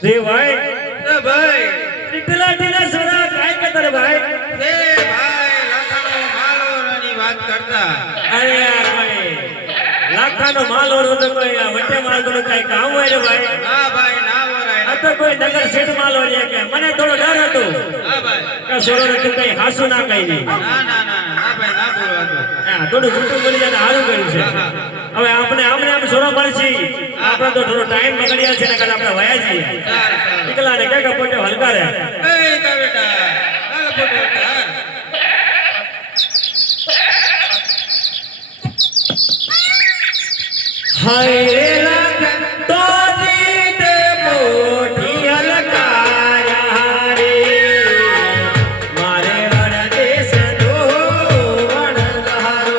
रे भाई ભાઈ ટીટલા ટીલા સોરા કાય કે તારે ભાઈ રે ભાઈ લાખાનો માલોરાની વાત કરતા અરે યાર ભાઈ લાખાનો માલ ઓરો તો કોઈ આ વટે માલ નો કઈ કામ હોય રે ભાઈ ના ભાઈ ના વરાય આ તો કોઈ નગર શેઠ માલ હોય કે મને થોડો ડર હતો હા ભાઈ કે સોરો તું કઈ હાસુ ના કહી દે ના ના ના ના ભાઈ ના બોલવા હા થોડું છૂટું બોલી જાય હારું કર્યું છે હવે આપણે આમ સોરો મળશી આપણે તો થોડો ટાઈમ બગડ્યા છે ને કદાચ આપણે વયા જઈએ નીકળા ને કે પોતે હલકા રે એ કા બેટા હાલ ફોટો ઉતાર હાય રે લાખ તો દીતે મોઢી હલકાયા રે મારે વડ દેશ નો વણગારો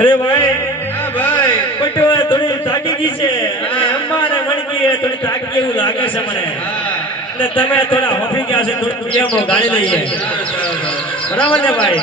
અરે ભાઈ હા ભાઈ પટવા થોડી થાકી ગઈ છે અને અંબાને મણકી થોડી થાકી એવું લાગે છે મને એટલે તમે થોડા હોફી ગયા છે થોડું એમો ગાડી લઈએ બરાબર ને ભાઈ